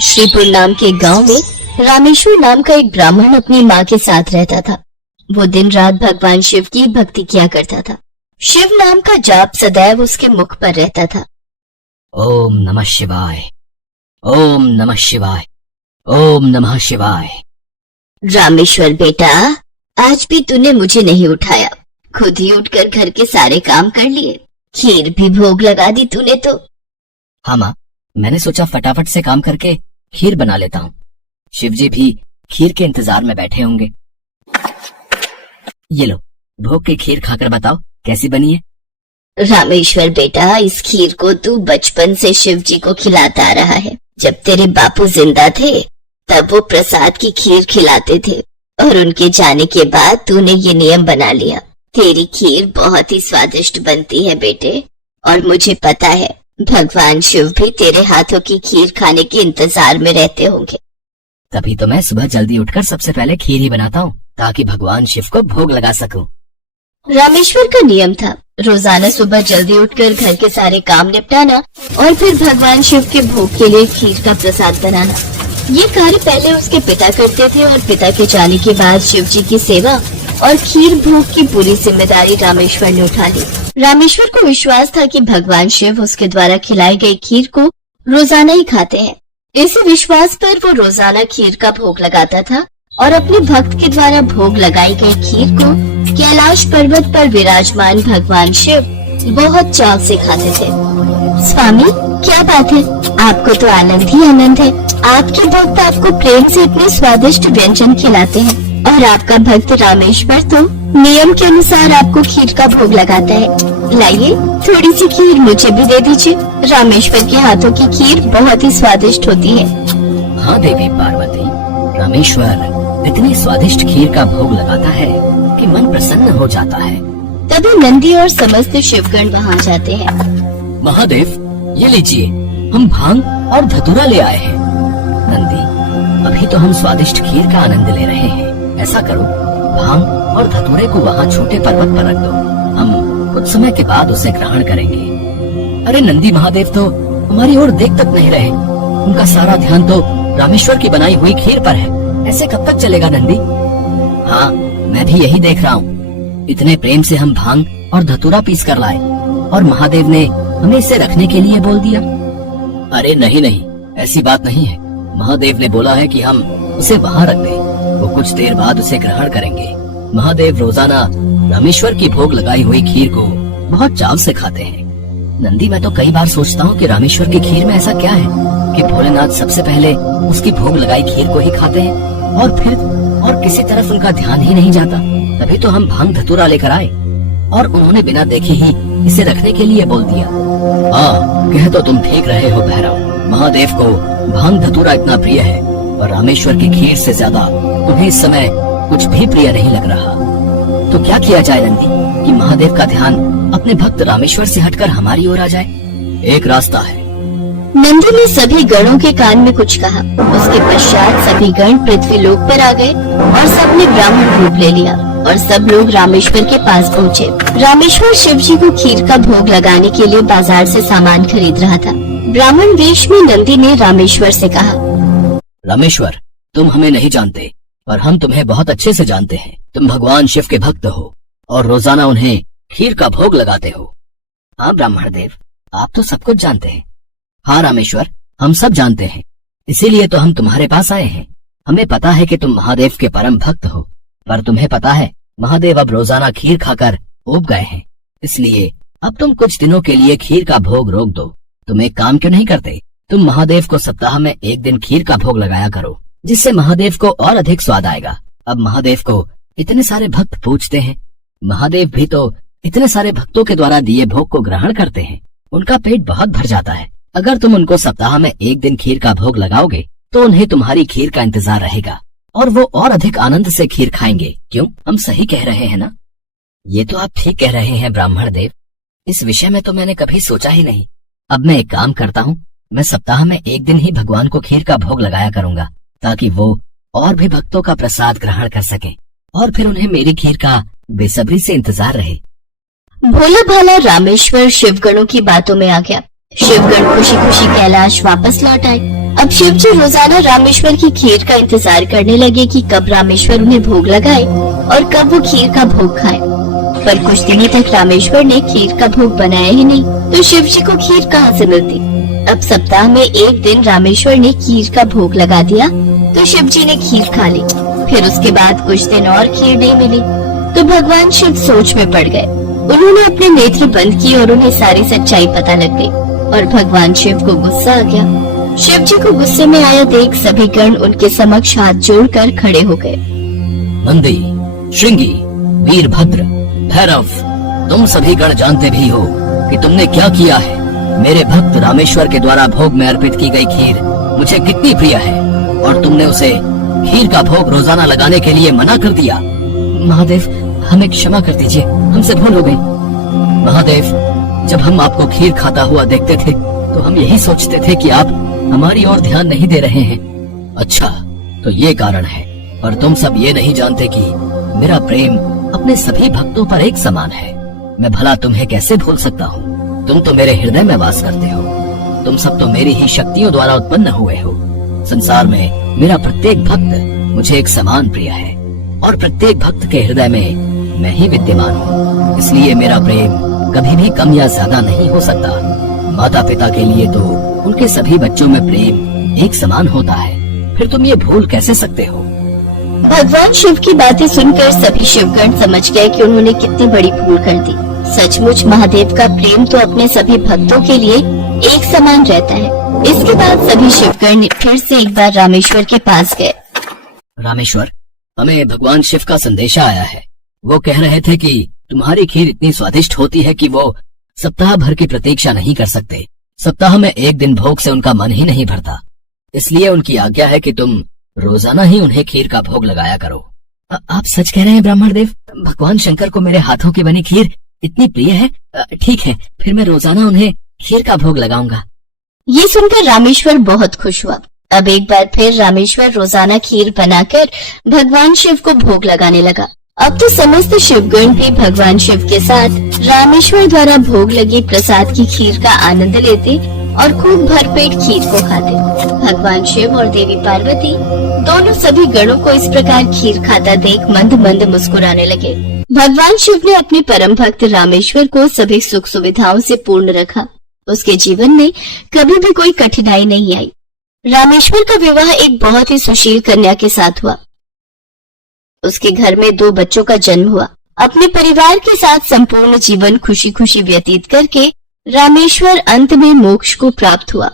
श्रीपुर नाम के गांव में रामेश्वर नाम का एक ब्राह्मण अपनी माँ के साथ रहता था। वो दिन रात भगवान शिव की भक्ति किया करता था। शिव नाम का जाप सदैव उसके मुख पर रहता था। ओम नमः शिवाय, ओम नमः शिवाय, ओम नमः शिवाय। रामेश्वर बेटा, आज भी तूने मुझे नहीं उठाया, खुद ही उठकर घर के सारे काम कर लिए, खीर भी भोग लगा दी तूने तो। हाँ माँ, मैंने सोचा फटाफट से काम करके खीर बना लेता हूँ। शिवजी भी खीर के इंतजार में बैठे होंगे। ये लो, भोग की खीर खाकर बताओ कैसी बनी है। रामेश्वर बेटा, इस खीर को तू बचपन से शिवजी को खिलाता आ रहा है। जब तेरे बापू जिंदा थे तब वो प्रसाद की खीर खिलाते थे और उनके जाने के बाद तूने ये नियम बना लिया। तेरी खीर बहुत ही स्वादिष्ट बनती है बेटे, और मुझे पता है भगवान शिव भी तेरे हाथों की खीर खाने के इंतजार में रहते होंगे। तभी तो मैं सुबह जल्दी उठकर सबसे पहले खीर ही बनाता हूँ ताकि भगवान शिव को भोग लगा सकूं। रामेश्वर का नियम था रोजाना सुबह जल्दी उठकर घर के सारे काम निपटाना और फिर भगवान शिव के भोग के लिए खीर का प्रसाद बनाना। ये कार्य पहले उसके पिता करते थे और पिता के जाने के बाद शिव जी की सेवा और खीर भोग की पूरी जिम्मेदारी रामेश्वर ने उठा ली। रामेश्वर को विश्वास था कि भगवान शिव उसके द्वारा खिलाई गई खीर को रोजाना ही खाते हैं। इसी विश्वास पर वो रोजाना खीर का भोग लगाता था और अपने भक्त के द्वारा भोग लगाई गई खीर को कैलाश पर्वत पर विराजमान भगवान शिव बहुत चाव से खाते थे। स्वामी, क्या बात है, आपको तो आनंद ही आनंद है। आपके भक्त आपको प्रेम से इतने स्वादिष्ट व्यंजन खिलाते हैं और आपका भक्त रामेश्वर तो नियम के अनुसार आपको खीर का भोग लगाता है। लाइए, थोड़ी सी खीर मुझे भी दे दीजिए। रामेश्वर के हाथों की खीर बहुत ही स्वादिष्ट होती है। हाँ देवी पार्वती, रामेश्वर इतनी स्वादिष्ट खीर का भोग लगाता है कि मन प्रसन्न हो जाता है। तभी नंदी और समस्त शिवगण वहाँ जाते हैं। महादेव, ये लीजिए, हम भांग और धतूरा ले आए हैं। नंदी, अभी तो हम स्वादिष्ट खीर का आनंद ले रहे हैं। ऐसा करो, भांग और धतूरे को वहाँ छोटे पर्वत पर रख दो, हम कुछ समय के बाद उसे ग्रहण करेंगे। अरे नंदी महादेव तो हमारी ओर देख तक नहीं रहे, उनका सारा ध्यान तो रामेश्वर की बनाई हुई खीर पर है। ऐसे कब तक चलेगा नंदी? हाँ, मैं भी यही देख रहा हूँ। इतने प्रेम से हम भांग और धतूरा पीस कर लाए और महादेव ने हमें इसे रखने के लिए बोल दिया। अरे नहीं नहीं, ऐसी बात नहीं है। महादेव ने बोला है कि हम उसे वहाँ रख दें, वो कुछ देर बाद उसे ग्रहण करेंगे। महादेव रोजाना रामेश्वर की भोग लगाई हुई खीर को बहुत चाव से खाते हैं। नंदी, मैं तो कई बार सोचता हूँ कि रामेश्वर की खीर में ऐसा क्या है कि भोलेनाथ सबसे पहले उसकी भोग लगाई खीर को ही खाते हैं और फिर और किसी तरफ उनका ध्यान ही नहीं जाता। तभी तो हम भांग धतूरा लेकर आए और उन्होंने बिना देखे ही इसे रखने के लिए बोल दिया। हाँ, कह तो तुम ठीक रहे हो भैरव। महादेव को भांग धतूरा इतना प्रिय है और रामेश्वर की खीर से ज्यादा तुम्हें इस समय कुछ भी प्रिय नहीं लग रहा। तो क्या किया जाए नंदी कि महादेव का ध्यान अपने भक्त रामेश्वर से हटकर हमारी ओर आ जाए? एक रास्ता है। नंदी ने सभी गणों के कान में कुछ कहा। उसके पश्चात सभी गण पृथ्वी लोक पर आ गए और सबने ब्राह्मण रूप ले लिया और सब लोग रामेश्वर के पास पहुँचे। रामेश्वर शिव जी को खीर का भोग लगाने के लिए बाजार से सामान खरीद रहा था। ब्राह्मण वेश में नंदी ने रामेश्वर से कहा, रामेश्वर, तुम हमें नहीं जानते पर हम तुम्हें बहुत अच्छे से जानते हैं। तुम भगवान शिव के भक्त हो और रोजाना उन्हें खीर का भोग लगाते हो। हाँ ब्राह्मण देव, आप तो सब कुछ जानते हैं। हाँ रामेश्वर, हम सब जानते हैं, इसीलिए तो हम तुम्हारे पास आए हैं। हमें पता है कि तुम महादेव के परम भक्त हो, पर तुम्हें पता है महादेव अब रोजाना खीर खाकर ऊब गए हैं, इसलिए अब तुम कुछ दिनों के लिए खीर का भोग रोक दो। तुम एक काम क्यों नहीं करते, तुम महादेव को सप्ताह में एक दिन खीर का भोग लगाया करो, जिससे महादेव को और अधिक स्वाद आएगा। अब महादेव को इतने सारे भक्त पूजते हैं, महादेव भी तो इतने सारे भक्तों के द्वारा दिए भोग को ग्रहण करते हैं, उनका पेट बहुत भर जाता है। अगर तुम उनको सप्ताह में एक दिन खीर का भोग लगाओगे तो उन्हें तुम्हारी खीर का इंतजार रहेगा और वो और अधिक आनंद से खीर खाएंगे। क्यों, हम सही कह रहे हैं ना? ये तो आप ठीक कह रहे हैं ब्राह्मण देव, इस विषय में तो मैंने कभी सोचा ही नहीं। अब मैं एक काम करता हूँ, मैं सप्ताह में एक दिन ही भगवान को खीर का भोग लगाया करूंगा ताकि वो और भी भक्तों का प्रसाद ग्रहण कर सकें और फिर उन्हें मेरी खीर का बेसब्री से इंतजार रहे। भोला भाला रामेश्वर शिवगणों की बातों में आ गया शिवगण खुशी खुशी कैलाश वापस लौट आए। अब शिव जी रोजाना रामेश्वर की खीर का इंतजार करने लगे कि कब रामेश्वर उन्हें भोग लगाए और कब वो खीर का भोग खाए। पर कुछ दिनों तक रामेश्वर ने खीर का भोग बनाया ही नहीं, तो शिव जी को खीर कहाँ से मिलती। अब सप्ताह में एक दिन रामेश्वर ने खीर का भोग लगा दिया तो शिव जी ने खीर खा ली। फिर उसके बाद कुछ दिन और खीर नहीं मिली तो भगवान शिव सोच में पड़ गए। उन्होंने अपने नेत्र बंद किए और उन्हें सारी सच्चाई पता लग गई और भगवान शिव को गुस्सा आ गया। शिव जी को गुस्से में आया देख सभी गण उनके समक्ष हाथ जोड़कर खड़े हो गए। नंदी, श्रृंगी, वीरभद्र, भैरव, तुम सभी गण जानते भी हो कि तुमने क्या किया है। मेरे भक्त रामेश्वर के द्वारा भोग में अर्पित की गई खीर मुझे कितनी प्रिय है और तुमने उसे खीर का भोग रोजाना लगाने के लिए मना कर दिया। महादेव, हमें क्षमा कर दीजिए, हमसे भूल हो गई। महादेव, जब हम आपको खीर खाता हुआ देखते थे तो हम यही सोचते थे कि आप हमारी ओर ध्यान नहीं दे रहे हैं। अच्छा, तो ये कारण है। और तुम सब ये नहीं जानते कि मेरा प्रेम अपने सभी भक्तों पर एक समान है। मैं भला तुम्हें कैसे भूल सकता हूँ? तुम तो मेरे हृदय में वास करते हो। तुम सब तो मेरी ही शक्तियों द्वारा उत्पन्न हुए हो। संसार में मेरा प्रत्येक भक्त मुझे एक समान प्रिय है और प्रत्येक भक्त के हृदय में मैं ही विद्यमान हूँ। इसलिए मेरा प्रेम कभी भी कम या ज्यादा नहीं हो सकता। माता पिता के लिए तो उनके सभी बच्चों में प्रेम एक समान होता है, फिर तुम ये भूल कैसे सकते हो? भगवान शिव की बातें सुनकर सभी शिवगण समझ गए कि उन्होंने कितनी बड़ी भूल कर दी। सचमुच महादेव का प्रेम तो अपने सभी भक्तों के लिए एक समान रहता है। इसके बाद सभी शिवगण फिर से एक बार रामेश्वर के पास गए। रामेश्वर, हमें भगवान शिव का संदेशा आया है। वो कह रहे थे कि तुम्हारी खीर इतनी स्वादिष्ट होती है कि वो सप्ताह भर की प्रतीक्षा नहीं कर सकते। सप्ताह में एक दिन भोग से उनका मन ही नहीं भरता। इसलिए उनकी आज्ञा है कि तुम रोजाना ही उन्हें खीर का भोग लगाया करो। आप सच कह रहे हैं ब्राह्मण देव? भगवान शंकर को मेरे हाथों की बनी खीर इतनी प्रिय है? ठीक है, फिर मैं रोजाना उन्हें खीर का भोग लगाऊंगा। ये सुनकर रामेश्वर बहुत खुश हुआ। अब एक बार फिर रामेश्वर रोजाना खीर बनाकर भगवान शिव को भोग लगाने लगा। अब तो समस्त शिवगण भी भगवान शिव के साथ रामेश्वर द्वारा भोग लगी प्रसाद की खीर का आनंद लेते और खूब भरपेट खीर को खाते। भगवान शिव और देवी पार्वती दोनों सभी गणों को इस प्रकार खीर खाता देख मंद मंद मुस्कुराने लगे। भगवान शिव ने अपने परम भक्त रामेश्वर को सभी सुख सुविधाओं से पूर्ण रखा। उसके जीवन में कभी भी कोई कठिनाई नहीं आई। रामेश्वर का विवाह एक बहुत ही सुशील कन्या के साथ हुआ। उसके घर में 2 बच्चों का जन्म हुआ। अपने परिवार के साथ संपूर्ण जीवन खुशी खुशी व्यतीत करके रामेश्वर अंत में मोक्ष को प्राप्त हुआ।